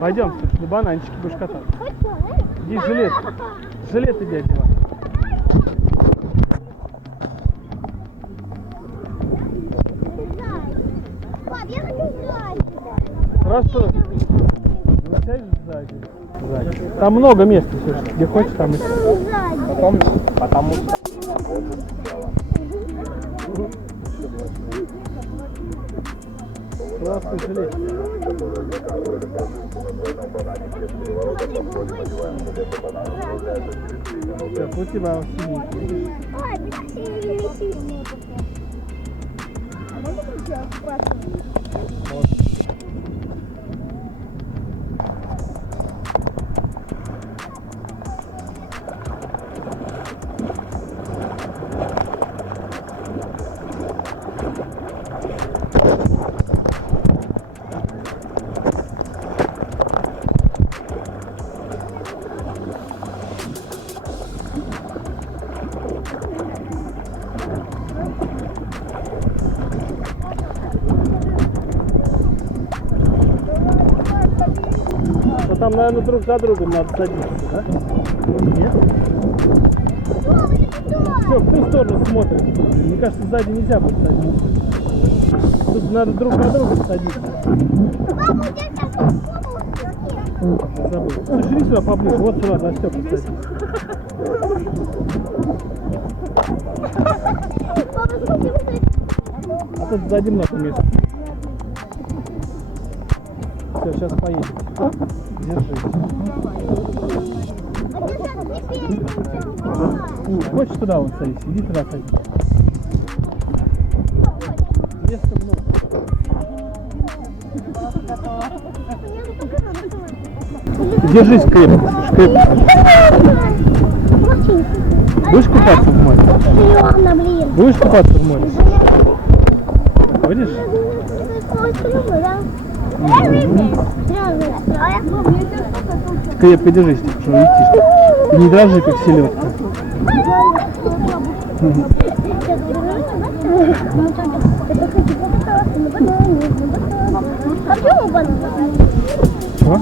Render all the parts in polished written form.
Пойдем, на бананчики будешь кататься. Иди, жилет. Жилет иди одевай. Пап, я хочу сзади. Хорошо. Ну, сядь сзади. Сзади. Там много места, Ксюша. Где хочешь, там и потому что. Классный жилет. Так, у тебя он синий. Ой, красивый. А можно включать? Вот. Там, наверное, друг за другом надо садиться, да? Нет? Все, в ту сторону смотрит. Мне кажется, сзади нельзя будет садиться. Тут надо друг на друга садиться. Папа, у тебя сейчас Забыл. Слушай, иди сюда поближе. Вот сюда, на Стёпу садись. А тут сзади много места. Все, сейчас поедем. Держись. Хочешь туда вот садись? Иди туда садись. Места много. Держись крепко, крепко. Будешь купаться в море? Будешь купаться в море? Будешь? Крепко держись, Степа, что летишь. И не дрожи, как селедка. Чего?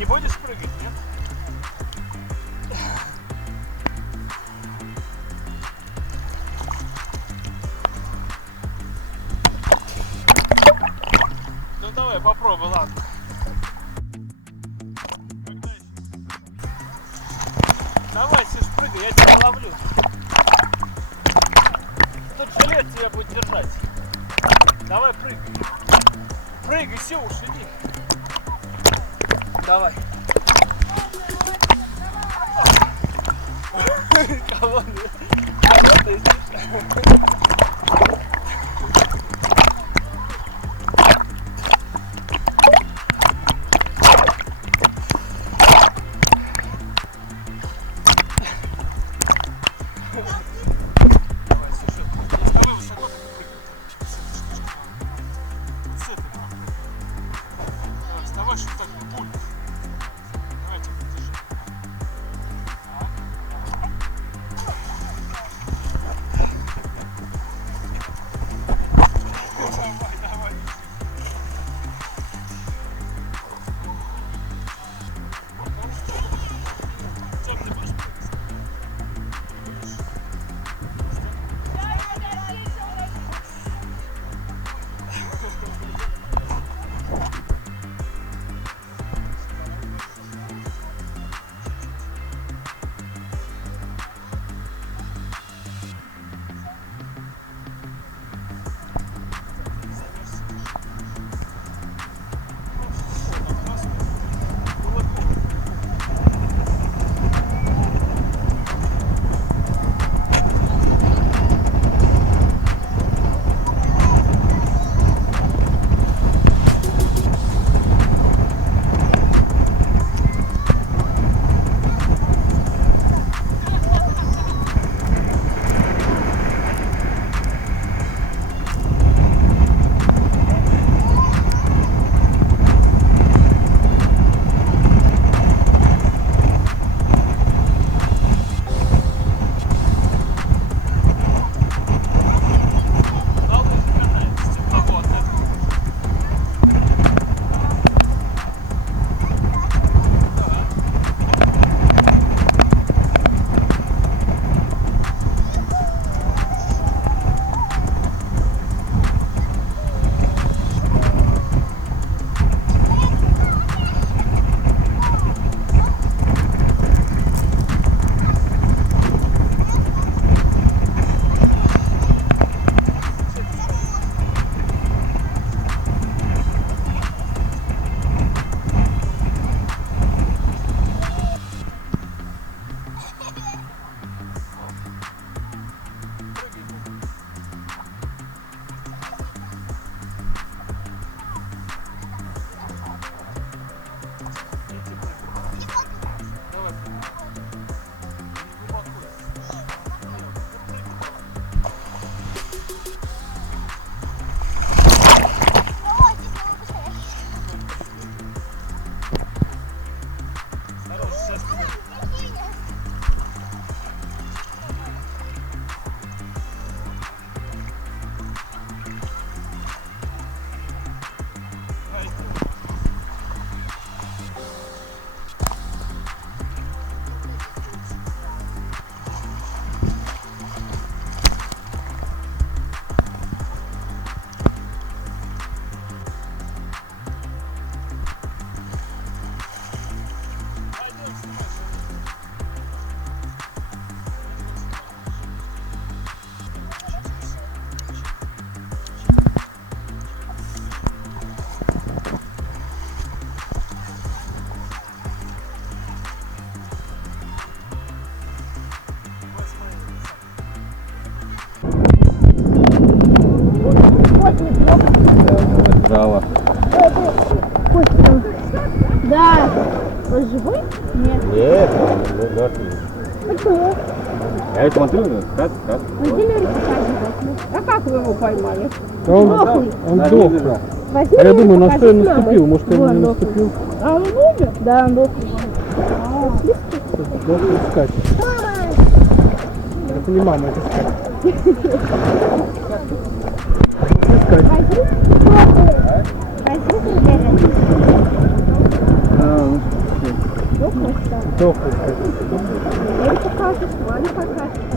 Не будешь прыгать, нет? Ну давай, попробуй, ладно. Давай, Ксюш, прыгай, я тебя ловлю. Тут жилет тебя будет держать. Давай, прыгай. Прыгай, Ксюш, иди. Давай. Кого ты здесь? Жало. Да. Он живой? Нет. Нет, он мертвый. Почему? Я смотрю, как? Он делали А как вы его поймали? Он дохлый. А я думаю, на что я наступил? Может, я не наступил? А он умер? Да, он был. Дохлый искать. Это не мама, это искать. Искать. Дохлый. Я покажешь, Валя покажет.